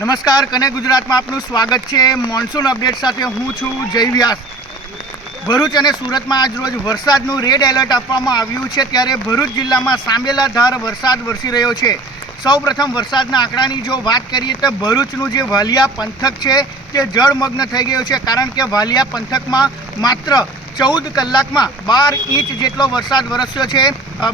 નમસ્કાર, કને ગુજરાતમાં આપનું સ્વાગત છે. મોન્સૂન અપડેટ સાથે હું છું જય વ્યાસ. ભરૂચ અને સુરતમાં આજ રોજ વરસાદનું રેડ એલર્ટ આપવામાં આવ્યું છે. ત્યારે ભરૂચ જિલ્લામાં સાંબેલા ધાર વરસાદ વરસી રહ્યો છે. સૌપ્રથમ વરસાદના આંકડાની જો વાત કરીએ તો ભરૂચનું જે વાલિયા પંથક છે, તે જળમગ્ન થઈ ગયું છે. કારણ કે વાલિયા પંથકમાં માત્ર ચૌદ કલાકમાં બાર ઇંચ જેટલો વરસાદ વરસ્યો છે.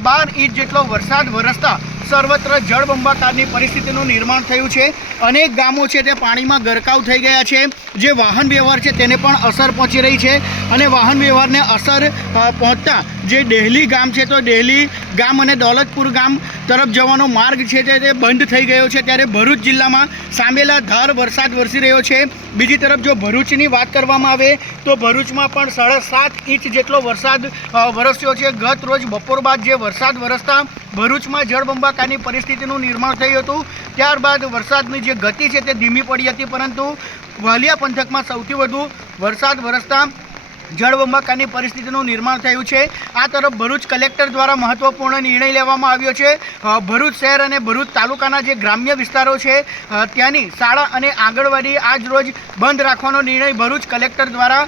બાર ઇંચ જેટલો વરસાદ વરસતા સર્વત્ર જળબંબાકારની પરિસ્થિતિનું નિર્માણ થયું છે. અનેક ગામો છે તે પાણીમાં ગરકાવ થઈ ગયા છે. જે વાહન વ્યવહાર છે તેને પણ અસર પહોંચી રહી છે. અને વાહન વ્યવહારને અસર પહોંચતા જે ડેહલી ગામ છે તો ડેહલી ગામ અને દોલતપુર ગામ તરફ જવાનો માર્ગ છે તે બંધ થઈ ગયો છે. ત્યારે ભરૂચ જિલ્લામાં સાંબેલા ધાર વરસાદ વરસી રહ્યો છે. બીજી તરફ જો ભરૂચની વાત કરવામાં આવે તો ભરૂચમાં પણ સાડા સાત ઇંચ જેટલો વરસાદ વરસ્યો છે. ગત રોજ બપોર બાદ જે વરસાદ વરસતા ભરૂચમાં જળબંબાકારની પરિસ્થિતિનું નિર્માણ થયું હતું. ત્યારબાદ વરસાદની જે ગતિ છે તે ધીમી પડી હતી, પરંતુ વાલિયા પંથકમાં સૌથી વધુ વરસાદ વરસતા જળબંબાકારની પરિસ્થિતિનું નિર્માણ થયું છે. આ તરફ ભરૂચ કલેક્ટર દ્વારા મહત્વપૂર્ણ નિર્ણય લેવામાં આવ્યો છે. ભરૂચ શહેર અને ભરૂચ તાલુકાના જે ગ્રામ્ય વિસ્તારો છે ત્યાંની શાળા અને આંગણવાડી આજ રોજ બંધ રાખવાનો નિર્ણય ભરૂચ કલેક્ટર દ્વારા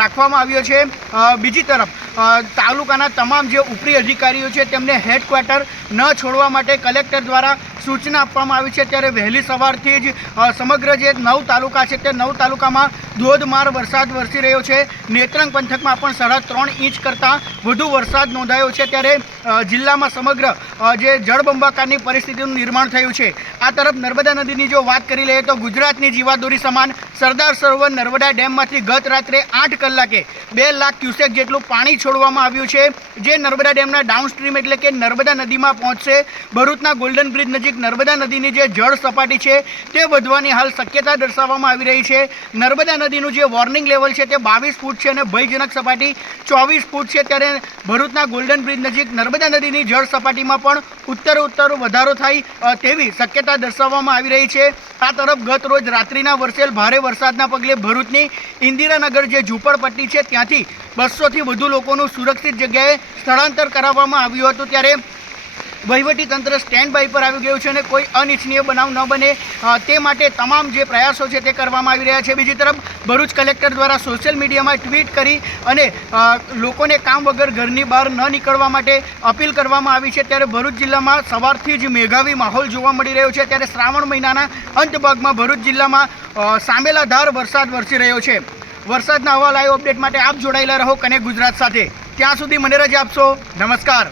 રાખવામાં આવ્યો છે. બીજી તરફ તાલુકાના તમામ જે ઉપરી અધિકારીઓ છે, તેમને હેડક્વાર્ટર ન છોડવા માટે કલેક્ટર દ્વારા સૂચના આપવામાં આવી છે ત્યારે વહેલી સવારથી જ સમગ્ર જે નવ તાલુકા છે તે નવ તાલુકામાં ધોધમાર વરસાદ વરસી રહ્યો છે. નેત્રંગ પંથકમાં પણ સાડા ત્રણ ઇંચ કરતાં વધુ વરસાદ નોંધાયો છે. ત્યારે જિલ્લામાં સમગ્ર જે જળબંબાકારની પરિસ્થિતિનું નિર્માણ થયું છે. આ તરફ નર્મદા નદીની જો વાત કરી લઈએ તો ગુજરાતની જીવાદોરી સમાન સરદાર સરોવર નર્મદા ડેમમાંથી ગત રાત્રે આઠ કલાકે બે લાખ ક્યુસેક જેટલું પાણી છોડવામાં આવ્યું છે. જે નર્મદા ડેમના ડાઉનસ્ટ્રીમ એટલે કે નર્મદા નદીમાં પહોંચશે. ભરૂચના ગોલ્ડન બ્રિજ નજીક નર્મદા નદીની જે જળ સપાટી છે, તે વધવાની હાલ શક્યતા દર્શાવવામાં આવી રહી છે. નર્મદા નદીનું જે વોર્નિંગ લેવલ છે, તે બાવીસ ફૂટ છે અને ભયજનક સપાટી ચોવીસ ફૂટ છે. ત્યારે ભરૂચના ગોલ્ડન બ્રિજ નજીક નર્મદા નદીની જળ સપાટીમાં પણ ઉત્તર ઉત્તર વધારો થાય તેવી શક્યતા દર્શાવવામાં આવી રહી છે. આ તરફ ગત રોજ રાત્રિના વરસેલ ભારે વરસાદના પગલે ભરૂચની ઇન્દિરાનગર જે ઝૂંપડપટ્ટી છે, ત્યાંથી બસોથી વધુ લોકોનું સુરક્ષિત જગ્યાએ સ્થળાંતર કરાવવામાં આવ્યું હતું. ત્યારે વહીવટી તંત્ર સ્ટેન્ડ બાય પર આવી ગયું છે અને કોઈ અનિચ્છનીય બનાવ ન બને. તે માટે તમામ જે પ્રયાસો છે તે કરવામાં આવી રહ્યા છે. બીજી તરફ, ભરૂચ કલેક્ટર દ્વારા સોશિયલ મીડિયામાં ટ્વીટ કરી અને લોકોને કામ વગર ઘરની બહાર ન નીકળવા માટે અપીલ કરવામાં આવી છે. ત્યારે ભરૂચ જિલ્લામાં સવારથી જ મેઘાવી માહોલ જોવા મળી રહ્યો છે. ત્યારે શ્રાવણ મહિનાના અંત ભાગમાં ભરૂચ જિલ્લામાં સામેલાધાર વરસાદ વરસી રહ્યો છે. વરસાદના હવા લાઈવ અપડેટ માટે આપ જોડાયેલા રહો કનેક્ટ ગુજરાત સાથે. ત્યાં સુધી મને રજા આપશો. નમસ્કાર.